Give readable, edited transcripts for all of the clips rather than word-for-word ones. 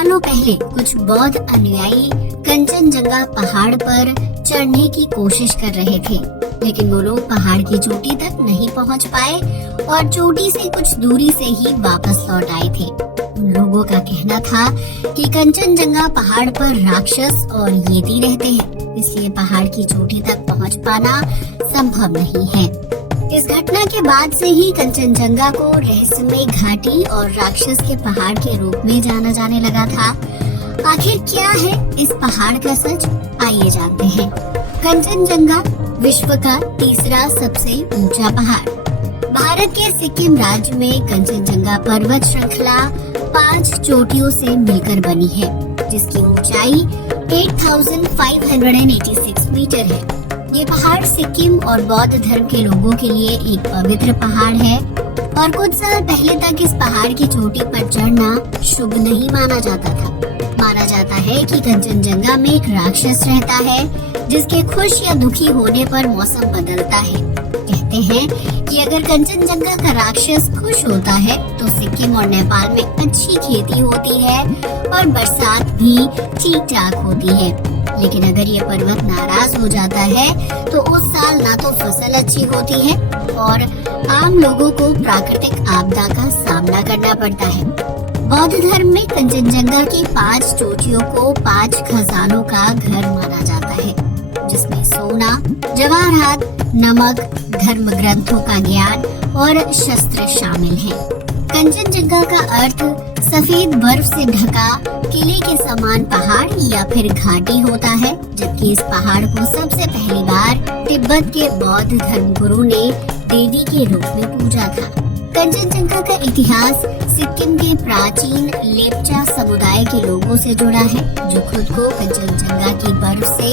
सालों पहले कुछ बौद्ध अनुयायी कंचनजंगा पहाड़ पर चढ़ने की कोशिश कर रहे थे, लेकिन वो लोग पहाड़ की चोटी तक नहीं पहुंच पाए और चोटी से कुछ दूरी से ही वापस लौट आए थे। उन लोगों का कहना था कि कंचनजंगा पहाड़ पर राक्षस और येती रहते हैं, इसलिए पहाड़ की चोटी तक पहुंच पाना संभव नहीं है। इस घटना के बाद से ही कंचनजंगा को रहस्यमय घाटी और राक्षस के पहाड़ के रूप में जाना जाने लगा था। आखिर क्या है इस पहाड़ का सच, आइए जानते हैं। कंचनजंगा विश्व का तीसरा सबसे ऊंचा पहाड़। भारत के सिक्किम राज्य में कंचनजंगा पर्वत श्रृंखला 5 चोटियों से मिलकर बनी है, जिसकी ऊंचाई 8586 मीटर है। ये पहाड़ सिक्किम और बौद्ध धर्म के लोगों के लिए एक पवित्र पहाड़ है और कुछ साल पहले तक इस पहाड़ की चोटी पर चढ़ना शुभ नहीं माना जाता था। माना जाता है कि कंचनजंगा में एक राक्षस रहता है, जिसके खुश या दुखी होने पर मौसम बदलता है। कहते हैं कि अगर कंचनजंगा का राक्षस खुश होता है तो सिक्किम और नेपाल में अच्छी खेती होती है और बरसात भी ठीक ठाक होती है, लेकिन अगर ये पर्वत नाराज हो जाता है तो उस साल ना तो फसल अच्छी होती है और आम लोगों को प्राकृतिक आपदा का सामना करना पड़ता है। बौद्ध धर्म में कंचनजंगा की 5 चोटियों को 5 खजानों का घर माना जाता है, जिसमें सोना, जवाहरात, नमक, धर्म ग्रंथों का ज्ञान और शस्त्र शामिल हैं। कंचनजंगा का अर्थ सफेद बर्फ से ढका किले के समान पहाड़ या फिर घाटी होता है, जबकि इस पहाड़ को सबसे पहली बार तिब्बत के बौद्ध धर्मगुरु ने देवी के रूप में पूजा था। कंचनजंगा का इतिहास सिक्किम के प्राचीन लेप्चा समुदाय के लोगों से जुड़ा है, जो खुद को कंचनजंगा की बर्फ से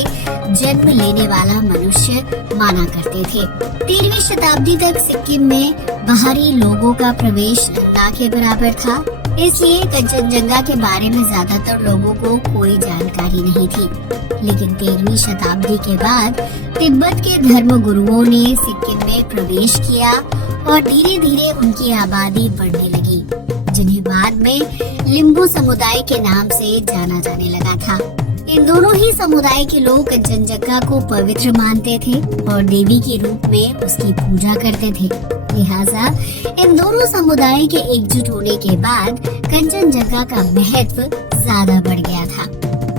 जन्म लेने वाला मनुष्य माना करते थे। 13वीं शताब्दी तक सिक्किम में बाहरी लोगों का प्रवेश ना के बराबर था, इसलिए कंचनजंगा के बारे में ज्यादातर लोगों को कोई जानकारी नहीं थी। लेकिन 13वीं शताब्दी के बाद तिब्बत के धर्म गुरुओं ने सिक्किम में प्रवेश किया और धीरे धीरे उनकी आबादी बढ़ने लगी, जिन्हें बाद में लिम्बू समुदाय के नाम से जाना जाने लगा था। इन दोनों ही समुदाय के लोग कंचनजंगा को पवित्र मानते थे और देवी के रूप में उसकी पूजा करते थे। लिहाजा इन दोनों समुदाय के एकजुट होने के बाद कंचनजंगा का महत्व ज्यादा बढ़ गया था।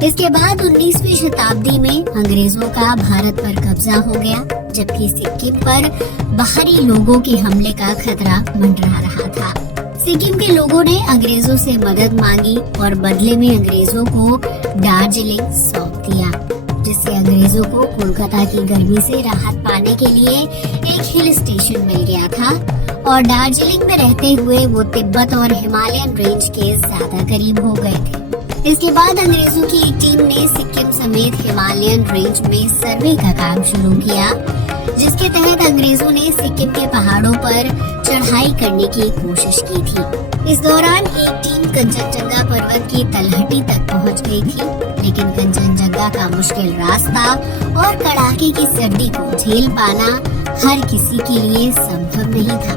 इसके बाद 19वीं शताब्दी में अंग्रेजों का भारत पर कब्जा हो गया, जबकि सिक्किम पर बाहरी लोगों के हमले का खतरा मंडरा रहा था। सिक्किम के लोगों ने अंग्रेजों से मदद मांगी और बदले में अंग्रेजों को दार्जिलिंग सौंप दिया, जिससे अंग्रेजों को कोलकाता की गर्मी से राहत पाने के लिए एक हिल स्टेशन मिल गया था और दार्जिलिंग में रहते हुए वो तिब्बत और हिमालयन रेंज के ज्यादा करीब हो गए थे। इसके बाद अंग्रेजों की एक टीम ने सिक्किम समेत हिमालयन रेंज में सर्वे का काम शुरू किया, जिसके तहत अंग्रेजों ने सिक्किम के पहाड़ों पर चढ़ाई करने की कोशिश की थी। इस दौरान एक टीम कंचनजंगा पर्वत की तलहटी तक पहुंच गई थी, लेकिन कंचनजंगा का मुश्किल रास्ता और कड़ाके की सर्दी को झेल पाना हर किसी के लिए संभव नहीं था।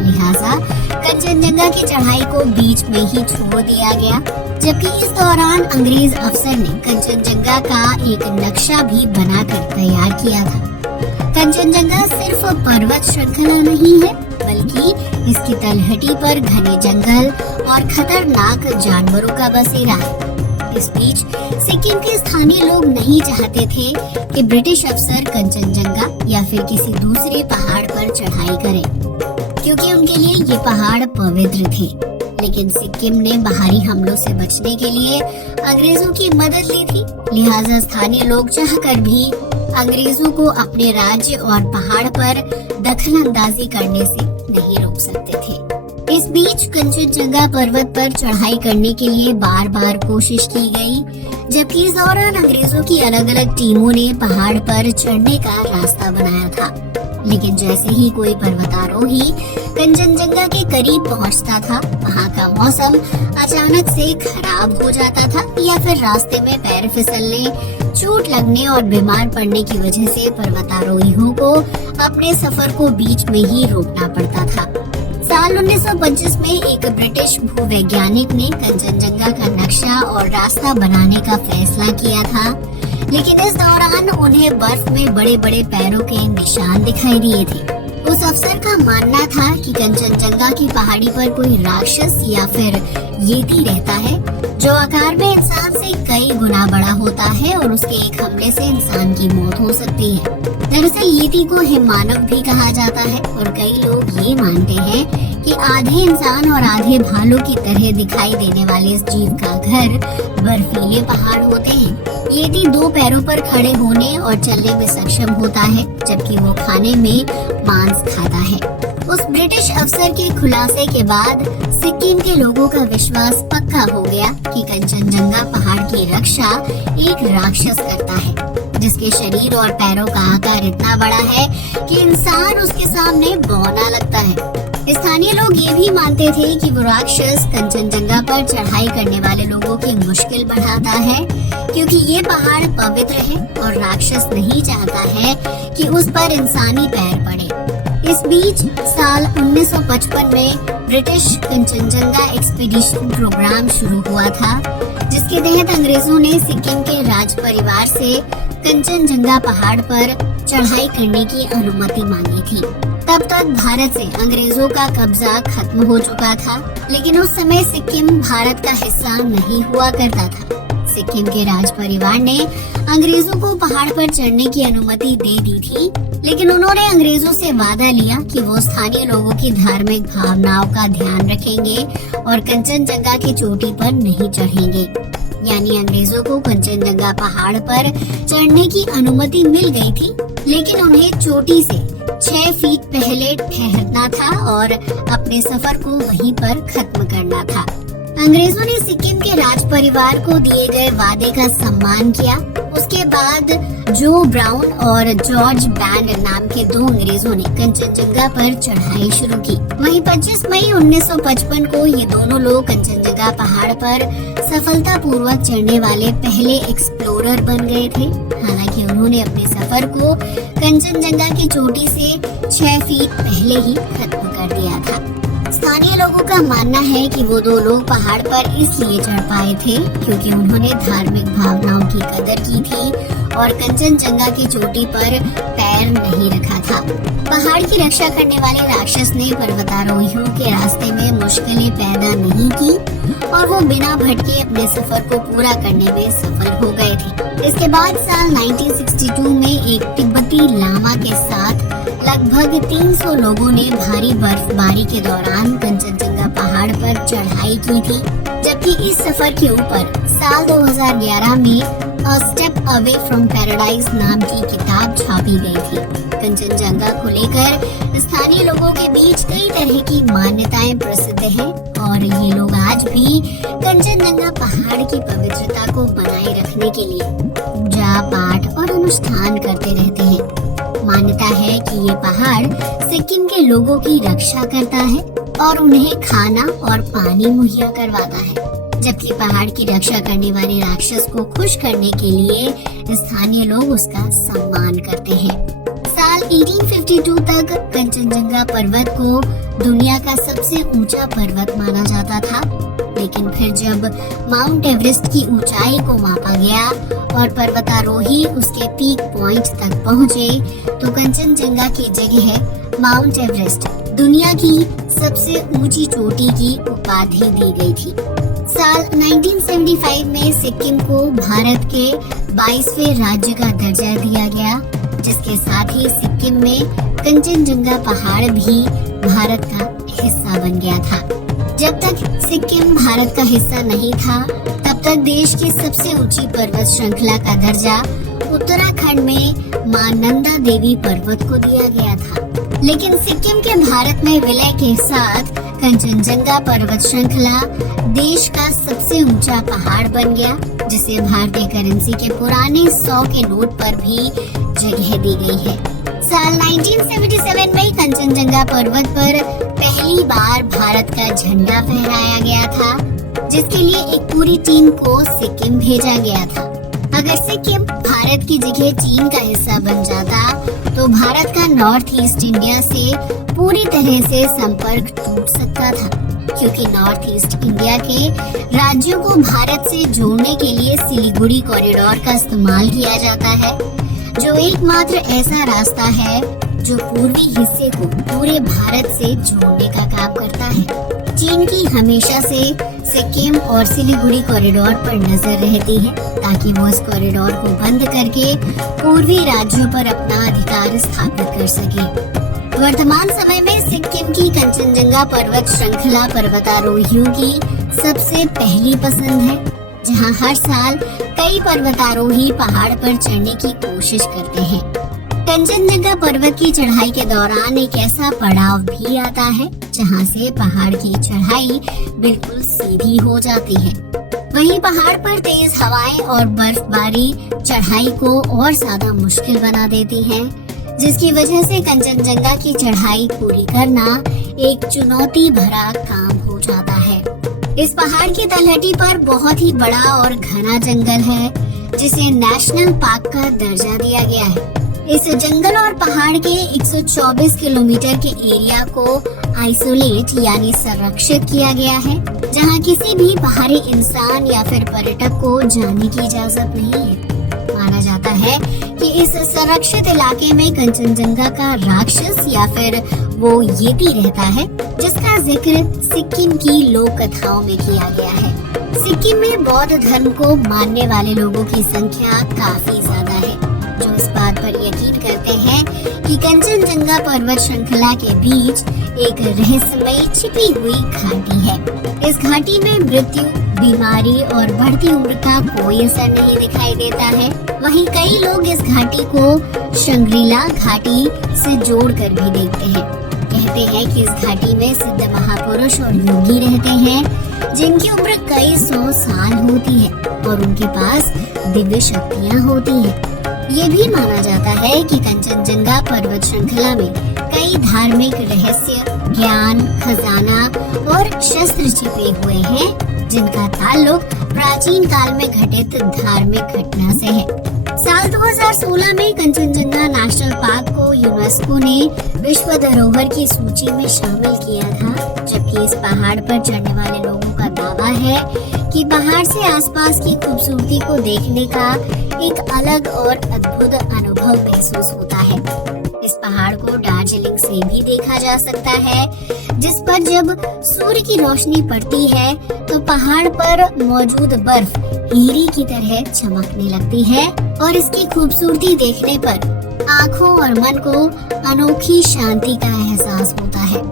लिहाजा कंचनजंगा की चढ़ाई को बीच में ही छोड़ दिया गया, जबकि इस दौरान अंग्रेज अफसर ने कंचनजंगा का एक नक्शा भी बनाकर तैयार किया था। कंचनजंगा सिर्फ पर्वत श्रृंखला नहीं है, बल्कि इसकी तलहटी पर घने जंगल और खतरनाक जानवरों का बसेरा है। इस बीच सिक्किम के स्थानीय लोग नहीं चाहते थे कि ब्रिटिश अफसर कंचनजंगा या फिर किसी दूसरे पहाड़ पर चढ़ाई करें, क्योंकि उनके लिए ये पहाड़ पवित्र थे। लेकिन सिक्किम ने बाहरी हमलों से बचने के लिए अंग्रेजों की मदद ली थी, लिहाजा स्थानीय लोग चाहकर भी अंग्रेजों को अपने राज्य और पहाड़ पर दखल अंदाजी करने से नहीं रोक सकते थे। इस बीच कंचनजंगा पर्वत पर चढ़ाई करने के लिए बार बार कोशिश की गई, जबकि इस दौरान अंग्रेजों की अलग अलग टीमों ने पहाड़ पर चढ़ने का रास्ता बनाया था। लेकिन जैसे ही कोई पर्वतारोही कंचनजंगा के करीब पहुंचता था, वहां का मौसम अचानक से खराब हो जाता था या फिर रास्ते में पैर फिसलने, चोट लगने और बीमार पड़ने की वजह से पर्वतारोहियों को अपने सफर को बीच में ही रोकना पड़ता था। साल साल 1925 में एक ब्रिटिश भूवैज्ञानिक ने कंचनजंगा का नक्शा और रास्ता बनाने का फैसला किया था, लेकिन इस दौरान उन्हें बर्फ में बड़े बड़े पैरों के निशान दिखाई दिए थे। उस अफसर का मानना था कि कंचनजंगा की पहाड़ी पर कोई राक्षस या फिर येती रहता है, जो आकार में इंसान से कई गुना बड़ा होता है और उसके एक हमले से इंसान की मौत हो सकती है। दरअसल येती को हिममानव भी कहा जाता है और कई लोग ये मानते हैं कि आधे इंसान और आधे भालू की तरह दिखाई देने वाले इस जीव का घर बर्फीले पहाड़ होते हैं। येती दो पैरों पर खड़े होने और चलने में सक्षम होता है, जबकि वो खाने में मांस खाता है। उस ब्रिटिश अफसर के खुलासे के बाद सिक्किम के लोगों का विश्वास पक्का हो गया कि कंचनजंगा पहाड़ की रक्षा एक राक्षस करता है, जिसके शरीर और पैरों का आकार इतना बड़ा है कि इंसान उसके सामने बौना लगता है। स्थानीय लोग ये भी मानते थे कि वो राक्षस कंचनजंगा पर चढ़ाई करने वाले लोगों की मुश्किल बढ़ाता है, क्योंकि ये पहाड़ पवित्र है और राक्षस नहीं चाहता है कि उस पर इंसानी पैर पड़े। इस बीच साल 1955 में ब्रिटिश कंचनजंगा एक्सपीडिशन प्रोग्राम शुरू हुआ था, जिसके तहत अंग्रेजों ने सिक्किम के राज परिवार से कंचनजंगा पहाड़ पर चढ़ाई करने की अनुमति मांगी थी। तब तक भारत से अंग्रेजों का कब्जा खत्म हो चुका था, लेकिन उस समय सिक्किम भारत का हिस्सा नहीं हुआ करता था। सिक्किम के राज परिवार ने अंग्रेजों को पहाड़ पर चढ़ने की अनुमति दे दी थी, लेकिन उन्होंने अंग्रेजों से वादा लिया कि वो स्थानीय लोगों की धार्मिक भावनाओं का ध्यान रखेंगे और कंचनजंगा की चोटी पर नहीं चढ़ेंगे। यानी अंग्रेजों को कंचनजंगा पहाड़ पर चढ़ने की अनुमति मिल गई थी, लेकिन उन्हें चोटी से 6 फीट पहले ठहरना था और अपने सफर को वहीं पर खत्म करना था। अंग्रेजों ने सिक्किम के राज परिवार को दिए गए वादे का सम्मान किया। उसके बाद जो ब्राउन और जॉर्ज बैंड नाम के दो अंग्रेजों ने कंचनजंगा पर चढ़ाई शुरू की। वहीं 25 मई 1955 को ये दोनों लोग कंचनजंगा पहाड़ पर सफलतापूर्वक चढ़ने वाले पहले एक्सप्लोरर बन गए थे। हालांकि उन्होंने अपने सफर को कंचनजंगा की चोटी से 6 फीट पहले ही खत्म कर दिया था। स्थानीय लोगों का मानना है कि वो दो लोग पहाड़ पर इसलिए चढ़ पाए थे क्योंकि उन्होंने धार्मिक भावनाओं की कदर की थी और कंचनजंगा की चोटी पर पैर नहीं रखा था। पहाड़ की रक्षा करने वाले राक्षस ने पर्वतारोहियों के रास्ते में मुश्किलें पैदा नहीं की और वो बिना भटके अपने सफर को पूरा करने में सफल हो गए थे। इसके बाद साल 1962 में एक तिब्बती लामा के साथ लगभग 300 लोगों ने भारी बर्फबारी के दौरान कंचनजंगा पहाड़ पर चढ़ाई की थी, जबकि इस सफर के ऊपर साल 2011 में a step away from paradise नाम की किताब छापी गई थी। कंचनजंगा को लेकर स्थानीय लोगों के बीच कई तरह की मान्यताएं प्रसिद्ध हैं और ये लोग आज भी कंचनजंगा पहाड़ की पवित्रता को बनाए रखने के लिए पूजा पाठ और अनुष्ठान करते रहते हैं। मान्यता है कि ये पहाड़ सिक्किम के लोगों की रक्षा करता है और उन्हें खाना और पानी मुहैया करवाता है, जबकि पहाड़ की रक्षा करने वाले राक्षस को खुश करने के लिए स्थानीय लोग उसका सम्मान करते हैं। साल 1852 तक कंचनजंगा पर्वत को दुनिया का सबसे ऊंचा पर्वत माना जाता था, लेकिन फिर जब माउंट एवरेस्ट की ऊंचाई को मापा गया और पर्वतारोही उसके पीक पॉइंट तक पहुंचे, तो कंचनजंगा की जगह माउंट एवरेस्ट दुनिया की सबसे ऊंची चोटी की उपाधि दी गई थी। साल 1975 में सिक्किम को भारत के 22वें राज्य का दर्जा दिया गया, जिसके साथ ही सिक्किम में कंचनजंगा पहाड़ भी भारत का हिस्सा बन गया था। जब तक सिक्किम भारत का हिस्सा नहीं था, तब तक देश की सबसे ऊंची पर्वत श्रृंखला का दर्जा उत्तराखंड में मां नंदा देवी पर्वत को दिया गया था। लेकिन सिक्किम के भारत में विलय के साथ कंचनजंगा पर्वत श्रृंखला देश का सबसे ऊंचा पहाड़ बन गया, जिसे भारतीय करेंसी के पुराने 100 के नोट पर भी जगह दी गई है। साल 1977 में कंचनजंगा पर्वत पर पहली बार भारत का झंडा फहराया गया था, जिसके लिए एक पूरी टीम को सिक्किम भेजा गया था। अगर सिक्किम भारत की जगह चीन का हिस्सा बन जाता तो भारत का नॉर्थ ईस्ट इंडिया से पूरी तरह से संपर्क टूट सकता था, क्योंकि नॉर्थ ईस्ट इंडिया के राज्यों को भारत से जोड़ने के लिए सिलीगुड़ी कॉरिडोर का इस्तेमाल किया जाता है, जो एकमात्र ऐसा रास्ता है जो पूर्वी हिस्से को पूरे भारत से जोड़ने का काम करता है। चीन की हमेशा से सिक्किम और सिलीगुड़ी कॉरिडोर पर नजर रहती है, ताकि वो इस कॉरिडोर को बंद करके पूर्वी राज्यों पर अपना अधिकार स्थापित कर सके। वर्तमान समय में सिक्किम की कंचनजंगा पर्वत श्रृंखला पर्वतारोहियों की सबसे पहली पसंद है, जहां हर साल कई पर्वतारोही पहाड़ पर चढ़ने की कोशिश करते हैं। कंचनजंगा पर्वत की चढ़ाई के दौरान एक ऐसा पड़ाव भी आता है जहां से पहाड़ की चढ़ाई बिल्कुल सीधी हो जाती है। वहीं पहाड़ पर तेज हवाएं और बर्फबारी चढ़ाई को और ज्यादा मुश्किल बना देती हैं, जिसकी वजह से कंचनजंगा की चढ़ाई पूरी करना एक चुनौती भरा काम हो जाता है। इस पहाड़ की तलहटी पर बहुत ही बड़ा और घना जंगल है, जिसे नेशनल पार्क का दर्जा दिया गया है। इस जंगल और पहाड़ के 124 किलोमीटर के एरिया को आइसोलेट यानी संरक्षित किया गया है, जहां किसी भी बाहरी इंसान या फिर पर्यटक को जाने की इजाजत नहीं है। माना जाता है कि इस संरक्षित इलाके में कंचनजंगा का राक्षस या फिर वो येती रहता है, जिसका जिक्र सिक्किम की लोक कथाओं में किया गया है। सिक्किम में बौद्ध धर्म को मानने वाले लोगों की संख्या काफी ज्यादा है, जो इस बात पर यकीन करते हैं कि कंचनजंगा पर्वत श्रृंखला के बीच एक रहस्यमयी छिपी हुई घाटी है। इस घाटी में मृत्यु, बीमारी और बढ़ती उम्र का कोई असर नहीं दिखाई देता है। वहीं कई लोग इस घाटी को शंग्रीला घाटी से जोड़कर भी देखते हैं। कहते हैं कि इस घाटी में सिद्ध महापुरुष और योगी रहते हैं, जिनकी उम्र कई 100 साल होती है और उनके पास दिव्य शक्तियाँ होती हैं। ये भी माना जाता है कि कंचनजंगा पर्वत श्रृंखला में कई धार्मिक रहस्य, ज्ञान, खजाना और शस्त्र छिपे हुए हैं, जिनका ताल्लुक प्राचीन काल में घटित धार्मिक घटना से है। साल 2016 में कंचनजंगा नेशनल पार्क को यूनेस्को ने विश्व धरोहर की सूची में शामिल किया था, जबकि इस पहाड़ पर चढ़ने वाले लोगों का दावा है कि पहाड़ से आसपास की खूबसूरती को देखने का एक अलग और अद्भुत अनुभव महसूस होता है। इस पहाड़ को दार्जिलिंग से भी देखा जा सकता है, जिस पर जब सूर्य की रोशनी पड़ती है तो पहाड़ पर मौजूद बर्फ हीरे की तरह चमकने लगती है और इसकी खूबसूरती देखने पर आँखों और मन को अनोखी शांति का एहसास होता है।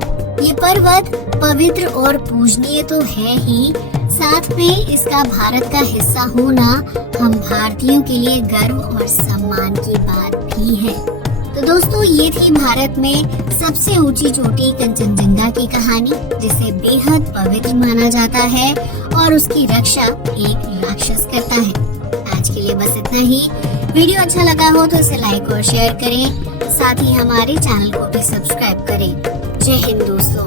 ये पर्वत पवित्र और पूजनीय तो है ही, साथ में इसका भारत का हिस्सा होना हम भारतीयों के लिए गर्व और सम्मान की बात भी है। तो दोस्तों, ये थी भारत में सबसे ऊंची चोटी कंचनजंगा की कहानी, जिसे बेहद पवित्र माना जाता है और उसकी रक्षा एक राक्षस करता है। आज के लिए बस इतना ही। वीडियो अच्छा लगा हो तो इसे लाइक और शेयर करें, साथ ही हमारे चैनल को भी सब्सक्राइब करें। जय हिंद दोस्तों।